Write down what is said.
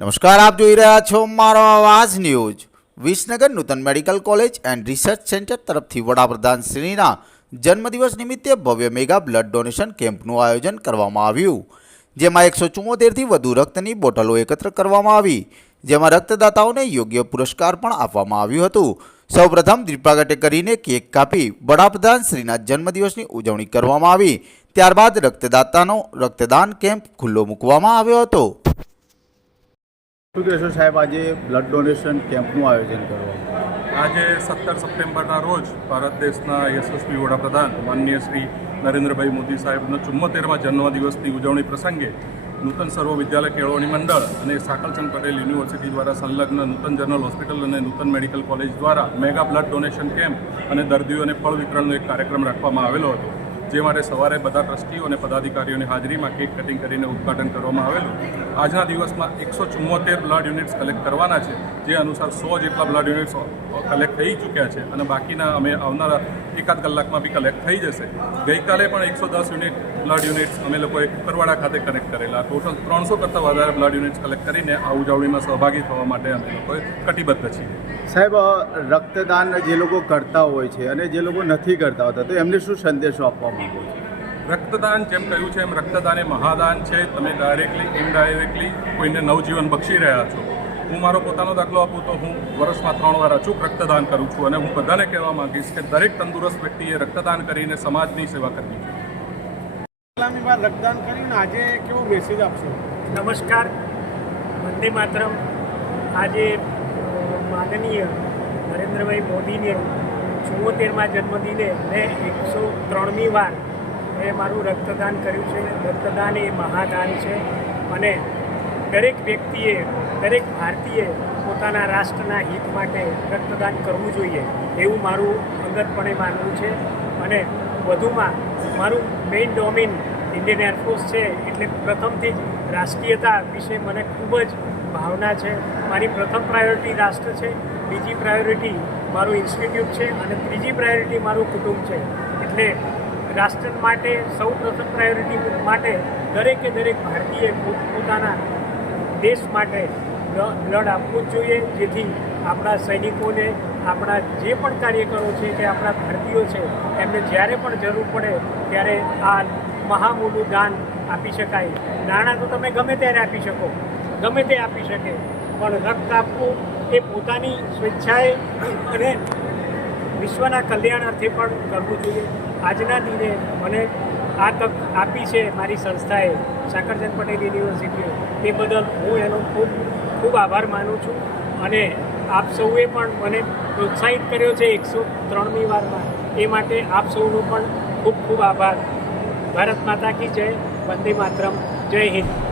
નમસ્કાર, આપ જોઈ રહ્યા છો મારો આવાજ news. Visnagar Nutan medical college and research centre તરફથી વડાપ્રધાન શ્રીના જન્મદિવસ નિમિત્તે ભવ્ય મેગા બ્લડ ડોનેશન કેમ્પનું આયોજન કરવામાં આવ્યું. જેમાં એકસો ચુમ્મોતેરથી વધુ રક્તની બોટલો એકત્ર કરવામાં આવી. જેમાં રક્તદાતાઓને યોગ્ય પુરસ્કાર પણ આપવામાં આવ્યું હતું. સૌપ્રથમ દીપાગટે કરીને કેક કાપી વડાપ્રધાન શ્રીના જન્મદિવસની ઉજવણી કરવામાં આવી. ત્યારબાદ રક્તદાતાનો રક્તદાન કેમ્પ ખુલ્લો મૂકવામાં આવ્યો હતો. શું કહેશો સાહેબ, આજે બ્લડ ડોનેશન કેમ્પનું આયોજન કરવામાં આજે સત્તર સપ્ટેમ્બરના રોજ ભારત દેશના યશસ્વી વડાપ્રધાન માનનીય શ્રી નરેન્દ્રભાઈ મોદી સાહેબનો ચુમ્મોતેરમા જન્મદિવસની ઉજવણી પ્રસંગે નૂતન સર્વ વિદ્યાલય કેળવણી મંડળ અને સાકલચંદ પટેલ યુનિવર્સિટી દ્વારા સંલગ્ન નૂતન જનરલ હોસ્પિટલ અને નૂતન મેડિકલ કોલેજ દ્વારા મેગા બ્લડ ડોનેશન કેમ્પ અને દર્દીઓને ફળ વિતરણનો એક કાર્યક્રમ રાખવામાં આવેલો હતો. જે માટે સવારે બધા ટ્રસ્ટીઓ અને પદાધિકારીઓની હાજરીમાં કેક કટિંગ કરીને ઉદ્ઘાટન કરવામાં આવેલું. આજના દિવસમાં એકસો ચુમ્મોતેર બ્લડ યુનિટ્સ કલેક્ટ કરવાના છે. જે અનુસાર સો જેટલા બ્લડ યુનિટ્સ કલેક્ટ થઈ ચૂક્યા છે અને બાકીના અમે આવનારા એકાદ કલાકમાં બી કલેક્ટ થઈ જશે. ગઈકાલે પણ એકસો દસ યુનિટ બ્લડ યુનિટ્સ અમે લોકોએ કુકરવાડા ખાતે કનેક્ટ કરેલા. ટોટલ ત્રણસો કરતાં વધારે બ્લડ યુનિટ્સ કલેક્ટ કરીને આ ઉજવણીમાં સહભાગી થવા માટે અમે લોકોએ કટિબદ્ધ છીએ. સાહેબ રક્તદાન જે લોકો કરતા હોય છે અને જે લોકો નથી કરતા હોતા તો એમને શું સંદેશો આપવા માંગો છે? રક્તદાન જેમ કહ્યું છે એમ રક્તદાન એ મહાદાન છે. તમે ડાયરેક્ટલી ઇનડાયરેક્ટલી કોઈને નવજીવન બક્ષી રહ્યા છો. હું મારો પોતાનો દાખલો આપું તો હું વર્ષમાં ત્રણ વાર અચૂક રક્તદાન કરું છું અને હું બધાને કહેવા માંગીશ કે દરેક તંદુરસ્ત વ્યક્તિએ રક્તદાન કરીને સમાજની સેવા કરવી જોઈએ. રક્તદાન કરીને આજે કેવો મેસેજ આપશો? નમસ્કાર. વંદે માતરમ. આજે માનનીય નરેન્દ્રભાઈ મોદીને ચુમ્મોતેરમાં જન્મદિને મેં એકસો ત્રણમી વાર મેં મારું રક્તદાન કર્યું છે. રક્તદાન એ મહાદાન છે અને દરેક વ્યક્તિએ દરેક ભારતીય પોતાના રાષ્ટ્રના હિત માટે રક્તદાન કરવું જોઈએ, એવું મારું અંગતપણે માનવું છે. અને વધુમાં, મારું મેઇન ડોમિન ઇન્ડિયન એરફોર્સ છે, એટલે પ્રથમથી જ રાષ્ટ્રીયતા વિશે મને ખૂબ જ ભાવના છે. મારી પ્રથમ પ્રાયોરિટી રાષ્ટ્ર છે, બીજી પ્રાયોરિટી મારું ઇન્સ્ટિટ્યૂટ છે અને ત્રીજી પ્રાયોરિટી મારું કુટુંબ છે. એટલે રાષ્ટ્ર માટે સૌ પ્રથમ પ્રાયોરિટી માટે દરેકે દરેક ભારતીય પોતાના દેશ માટે બ્લડ આપવું જ જોઈએ. જેથી આપણા સૈનિકોને આપણા જે પણ કાર્યકરો છે કે આપણા ભારતીયો છે, એમને જ્યારે પણ જરૂર પડે ત્યારે આ મહામૂલું દાન આપી શકાય. નાણાં તો તમે ગમે ત્યારે આપી શકો, ગમે તે આપી શકે, પણ રક્ત આપવું એ પોતાની સ્વેચ્છાએ અને વિશ્વના કલ્યાણ અર્થે પણ કરવું જોઈએ. આજના દિને મને આ તક આપી છે મારી સંસ્થાએ સાકરચંદ પટેલ યુનિવર્સિટીએ. એ બદલ હું એનો ખૂબ ખૂબ આભાર માનું છું અને આપ સૌએ પણ મને પ્રોત્સાહિત કર્યો છે એકસો ત્રણમી વારમાં. એ માટે આપ સૌનો પણ ખૂબ ખૂબ આભાર. ભારત માતા કી જય, વંદે માતરમ. જય હિન્દ.